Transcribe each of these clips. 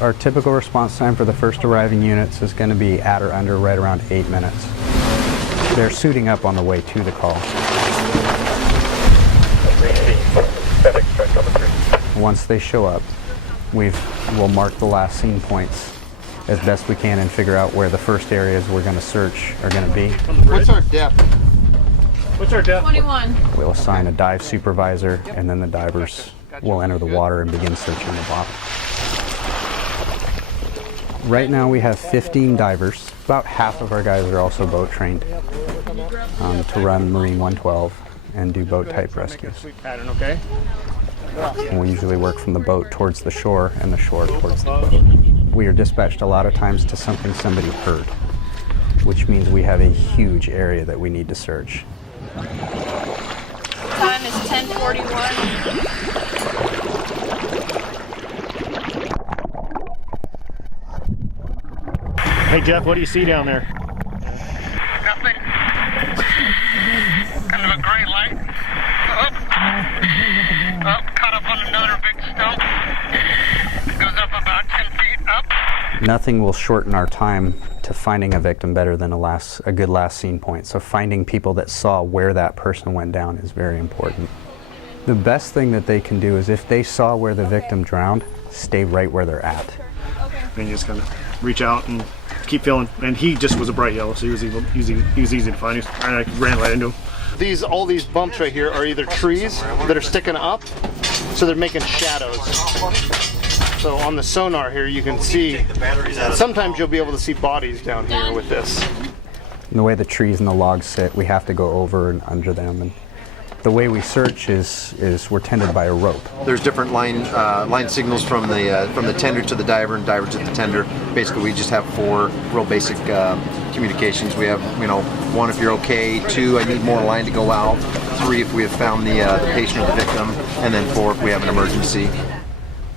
Our typical response time for the first arriving units is going to be at or under right around 8 minutes. They're suiting up on the way to the call. Once they show up, we'll mark the last scene points as best we can and figure out where the first areas we're going to search are going to be. What's our depth? What's our depth? 21. We'll assign a dive supervisor, and then the divers will enter the water and begin searching the bottom. Right now we have 15 divers. About half of our guys are also boat trained to run Marine 112 and do boat type rescues. Pattern, okay? And we usually work from the boat towards the shore and the shore towards the boat. We are dispatched a lot of times to something somebody heard, which means we have a huge area that we need to search. Time is 10:41. Hey Jeff, what do you see down there? Nothing. Kind of a gray light. Up, caught up on another big stump. It goes up about 10 feet up. Nothing will shorten our time to finding a victim better than a good last scene point. So finding people that saw where that person went down is very important. The best thing that they can do is if they saw where the victim drowned, stay right where they're at. And you just kind of reach out and keep feeling. And he just was a bright yellow, so he was easy to find. And I ran right into him. All these bumps right here are either trees that are sticking up, so they're making shadows. So on the sonar here you can see, sometimes you'll be able to see bodies down here with this. And the way the trees and the logs sit, we have to go over and under them. And the way we search is we're tended by a rope. There's different line signals from the tender to the diver and diver to the tender. Basically, we just have 4 real basic communications. We have, 1 if you're okay, 2 I need more line to go out, 3 if we have found the patient or the victim, and then 4 if we have an emergency.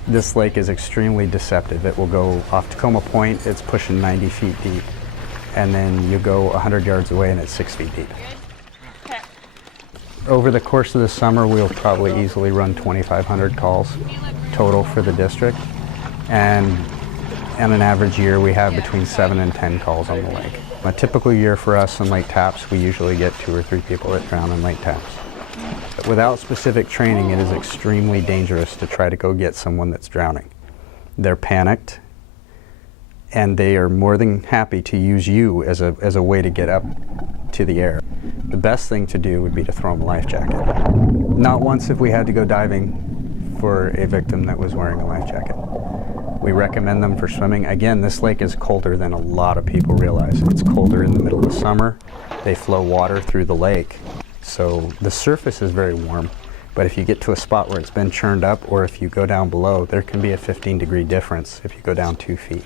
This lake is extremely deceptive. It will go off Tacoma Point, it's pushing 90 feet deep, and then you go 100 yards away and it's 6 feet deep. Over the course of the summer, we'll probably easily run 2,500 calls total for the district. And in an average year, we have between 7 and 10 calls on the lake. A typical year for us in Lake Tapps, we usually get 2 or 3 people that drown in Lake Tapps. But without specific training, it is extremely dangerous to try to go get someone that's drowning. They're panicked, and they are more than happy to use you as a way to get up to the air. The best thing to do would be to throw them a life jacket. Not once have we had to go diving for a victim that was wearing a life jacket. We recommend them for swimming. Again, this lake is colder than a lot of people realize. It's colder in the middle of summer. They flow water through the lake, so the surface is very warm. But if you get to a spot where it's been churned up, or if you go down below, there can be a 15-degree difference if you go down 2 feet.